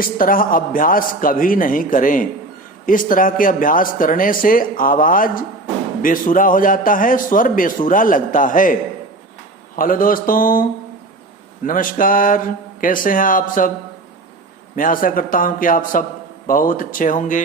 इस तरह अभ्यास कभी नहीं करें। इस तरह के अभ्यास करने से आवाज बेसुरा हो जाता है, स्वर बेसुरा लगता है। हेलो दोस्तों, नमस्कार। कैसे हैं आप सब? मैं आशा करता हूं कि आप सब बहुत अच्छे होंगे।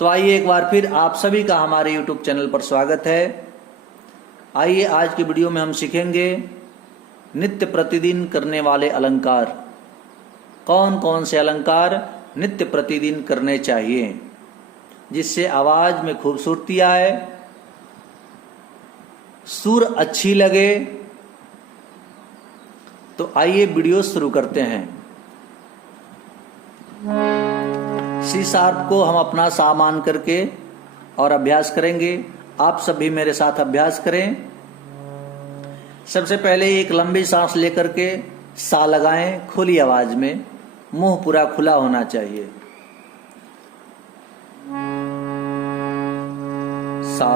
तो आइए एक बार फिर आप सभी का हमारे यूट्यूब चैनल पर स्वागत है। आइए आज की वीडियो में हम सीखेंगे नित्य प्रतिदिन करने वाले अलंकार। कौन कौन से अलंकार नित्य प्रतिदिन करने चाहिए जिससे आवाज में खूबसूरती आए, सुर अच्छी लगे। तो आइए वीडियो शुरू करते हैं। सी शार्प को हम अपना सा मान करके और अभ्यास करेंगे। आप सभी मेरे साथ अभ्यास करें। सबसे पहले एक लंबी सांस लेकर के सा लगाएं खुली आवाज में, मुंह पूरा खुला होना चाहिए। सा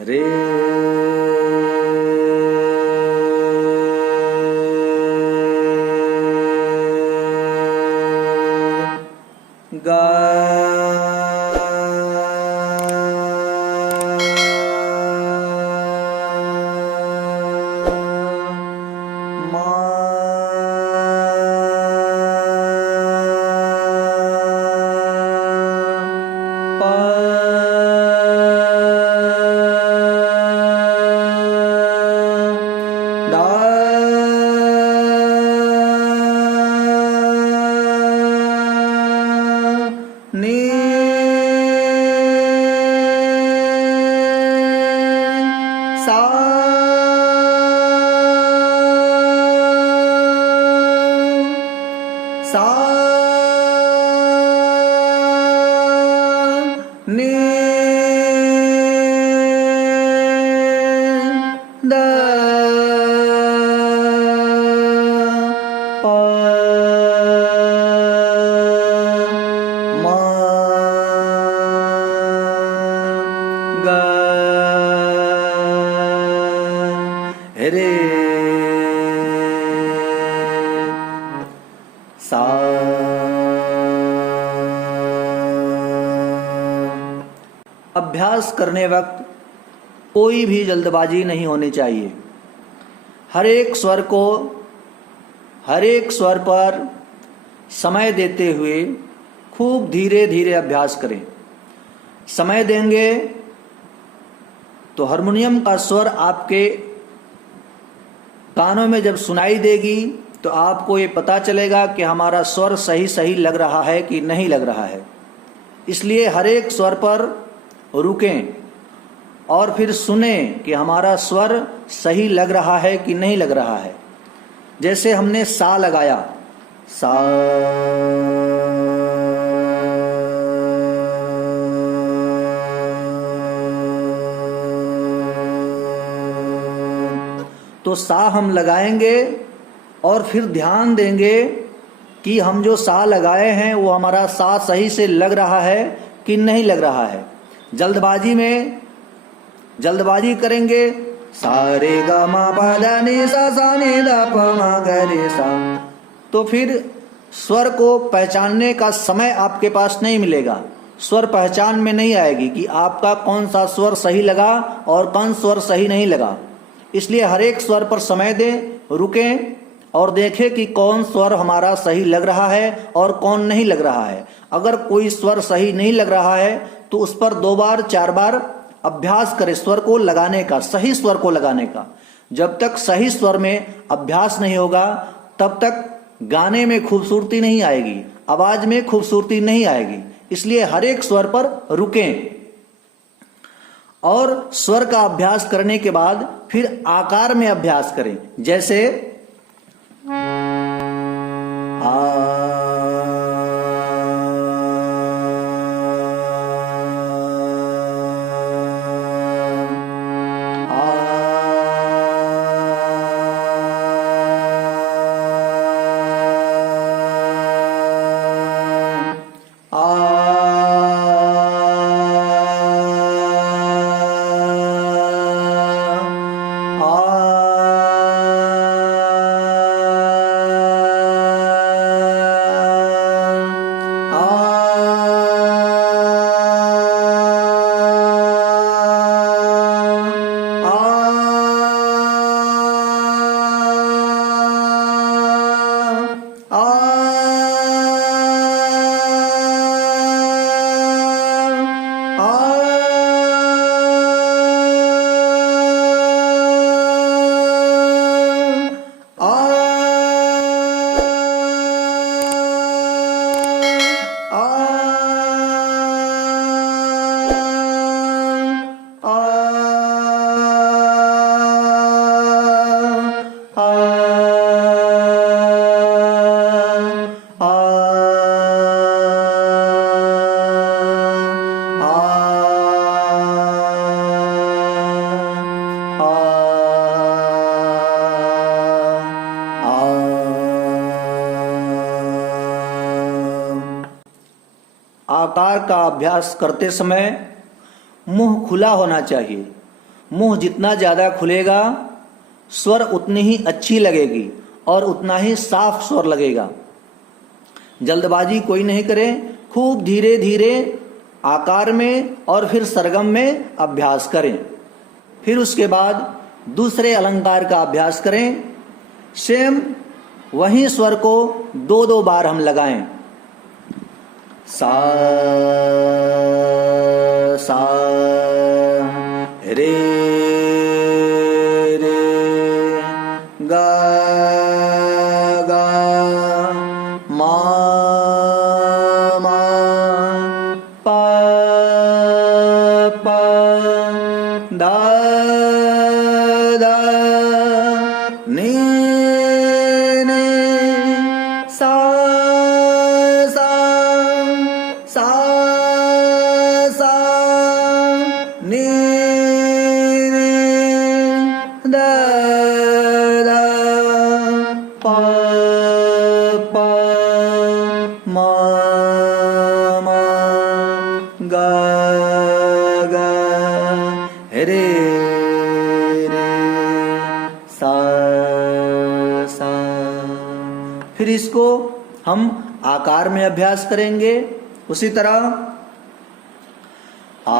रे गा सा नी द प म ग रे सा। अभ्यास करने वक्त कोई भी जल्दबाजी नहीं होनी चाहिए। हर एक स्वर पर समय देते हुए खूब धीरे धीरे अभ्यास करें। समय देंगे तो हारमोनियम का स्वर आपके कानों में जब सुनाई देगी तो आपको ये पता चलेगा कि हमारा स्वर सही सही लग रहा है कि नहीं लग रहा है। इसलिए हर एक स्वर पर रुकें और फिर सुने कि हमारा स्वर सही लग रहा है कि नहीं लग रहा है। जैसे हमने सा लगाया, सा तो सा हम लगाएंगे और फिर ध्यान देंगे कि हम जो सा लगाए हैं वो हमारा सा सही से लग रहा है कि नहीं लग रहा है। जल्दबाजी करेंगे, सा रे ग म प ध नि सा सा नि ध प म ग रे सा, तो फिर स्वर को पहचानने का समय आपके पास नहीं मिलेगा। स्वर पहचान में नहीं आएगी कि आपका कौन सा स्वर सही लगा और कौन स्वर सही नहीं लगा। इसलिए हर एक स्वर पर समय दें, रुकें और देखें कि कौन स्वर हमारा सही लग रहा है और कौन नहीं लग रहा है। अगर कोई स्वर सही नहीं लग रहा है तो उस पर 2 बार 4 बार अभ्यास करें स्वर को लगाने का, सही स्वर को लगाने का। जब तक सही स्वर में अभ्यास नहीं होगा तब तक गाने में खूबसूरती नहीं आएगी, आवाज में खूबसूरती नहीं आएगी। इसलिए हर एक स्वर पर रुकें और स्वर का अभ्यास करने के बाद फिर आकार में अभ्यास करें। जैसे आकार का अभ्यास करते समय मुंह खुला होना चाहिए। मुंह जितना ज़्यादा खुलेगा स्वर उतनी ही अच्छी लगेगी और उतना ही साफ स्वर लगेगा। जल्दबाजी कोई नहीं करे, खूब धीरे धीरे आकार में और फिर सरगम में अभ्यास करें। फिर उसके बाद दूसरे अलंकार का अभ्यास करें। सेम वही स्वर को 2-2 बार हम लगाएं। सा सा रे रे गा गा मा मा पा पा दा दा नी नी सा सा सा सा नी नी दा दा पा पा मा मा गा गा रे रे सा सा। फिर इसको हम आकार में अभ्यास करेंगे। उसी तरह आ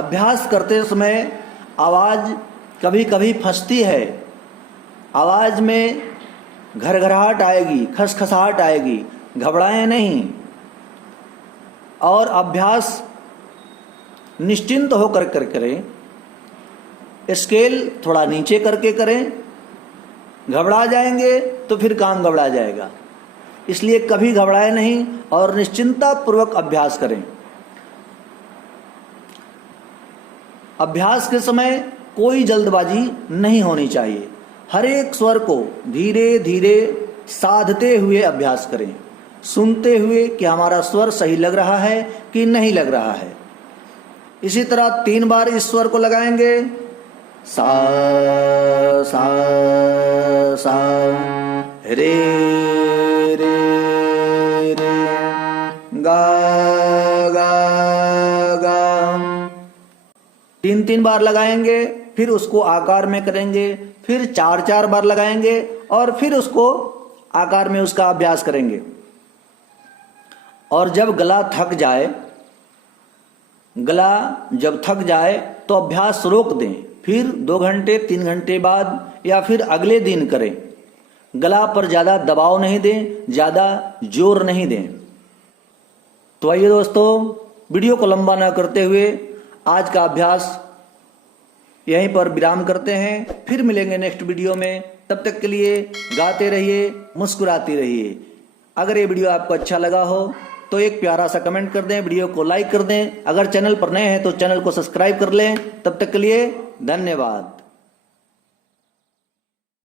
अभ्यास करते समय आवाज कभी कभी फंसती है। आवाज में घरघराहट आएगी, खसखसाहट आएगी, घबराएं नहीं और अभ्यास निश्चिंत होकर कर करें। स्केल थोड़ा नीचे करके करें। घबरा जाएंगे तो फिर काम गड़बड़ा जाएगा, इसलिए कभी घबराए नहीं और निश्चिंता पूर्वक अभ्यास करें। अभ्यास के समय कोई जल्दबाजी नहीं होनी चाहिए। हर एक स्वर को धीरे धीरे साधते हुए अभ्यास करें, सुनते हुए कि हमारा स्वर सही लग रहा है कि नहीं लग रहा है। इसी तरह 3 बार इस स्वर को लगाएंगे। सा सा सा रे रे रे गा गा गा। 3-3 बार लगाएंगे, फिर उसको आकार में करेंगे, फिर 4-4 बार लगाएंगे और फिर उसको आकार में उसका अभ्यास करेंगे। और जब गला थक जाए तो अभ्यास रोक दें, फिर 2 घंटे 3 घंटे बाद या फिर अगले दिन करें। गला पर ज्यादा दबाव नहीं दें, ज्यादा जोर नहीं दें। तो आइए दोस्तों, वीडियो को लंबा ना करते हुए आज का अभ्यास यहीं पर विराम करते हैं। फिर मिलेंगे नेक्स्ट वीडियो में। तब तक के लिए गाते रहिए, मुस्कुराते रहिए। अगर ये वीडियो आपको अच्छा लगा हो तो एक प्यारा सा कमेंट कर दें, वीडियो को लाइक कर दें। अगर चैनल पर नए हैं तो चैनल को सब्सक्राइब कर लें। तब तक के लिए धन्यवाद।